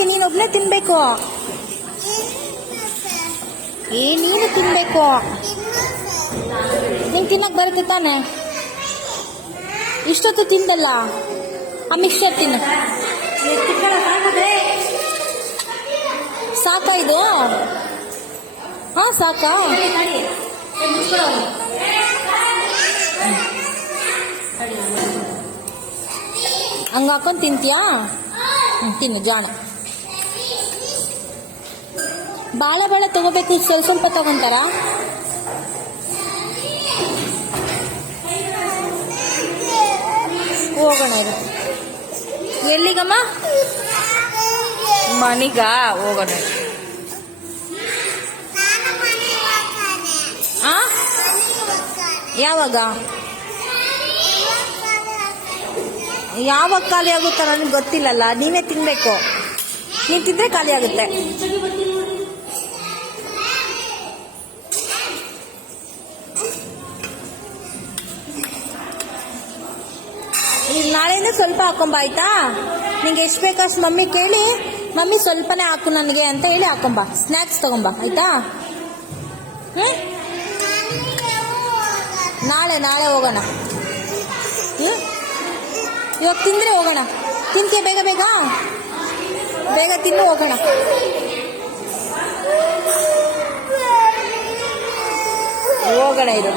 ಯಾಕೆ ನೀನು ಒಬ್ನೇ ತಿನ್ಬೇಕು? ನೀನು ತಿನ್ಬೇಕು. ನಿಂಗೆ ತಿನ್ನಕ್ ಬರುತ್ತೆ ತಾನೆ? ಇಷ್ಟೊತ್ತು ತಿಂದಲ್ಲ, ಆ ಮಿಕ್ಸರ್ ತಿನ್ನು. ಸಾಕಾ ಇದು? ಹಾ ಸಾಕಾ? ಹಂಗ ಹಾಕೊಂಡು ತಿಂತೀಯಾ? ತಿನ್ನು ಜಾಣ. ಬಾಳೆ ತಗೋಬೇಕು, ಸ್ವಲ್ಪ ತಗೊಂತಾರ. ಹೋಗೋಣ ಇದು. ಎಲ್ಲಿಗಮ್ಮ? ಮನಿಗ ಹೋಗೋಣ. ಯಾವಾಗ ಯಾವಾಗ ಖಾಲಿ ಆಗುತ್ತ ನನಗೆ ಗೊತ್ತಿಲ್ಲಲ್ಲ. ನೀನೇ ತಿನ್ಬೇಕು. ನೀನು ತಿಂದ್ರೆ ಖಾಲಿ ಆಗುತ್ತೆ. ನಾಳೆಯಿಂದ ಸ್ವಲ್ಪ ಹಾಕೊಂಬ ಆಯ್ತಾ? ನಿಂಗೆ ಎಷ್ಟು ಬೇಕಷ್ಟು ಮಮ್ಮಿ ಕೇಳಿ, ಮಮ್ಮಿ ಸ್ವಲ್ಪನೇ ಹಾಕು ನನಗೆ ಅಂತ ಹೇಳಿ ಹಾಕೊಂಬ. ಸ್ನ್ಯಾಕ್ಸ್ ತಗೊಂಬ ಆಯ್ತಾ? ನಾಳೆ ಹೋಗೋಣ. ಇವಾಗ ತಿಂದ್ರೆ ಹೋಗೋಣ. ತಿಂತೀಯ? ಬೇಗ ತಿನ್ನು ಹೋಗೋಣ. ಹೋಗೋಣ ಇದು.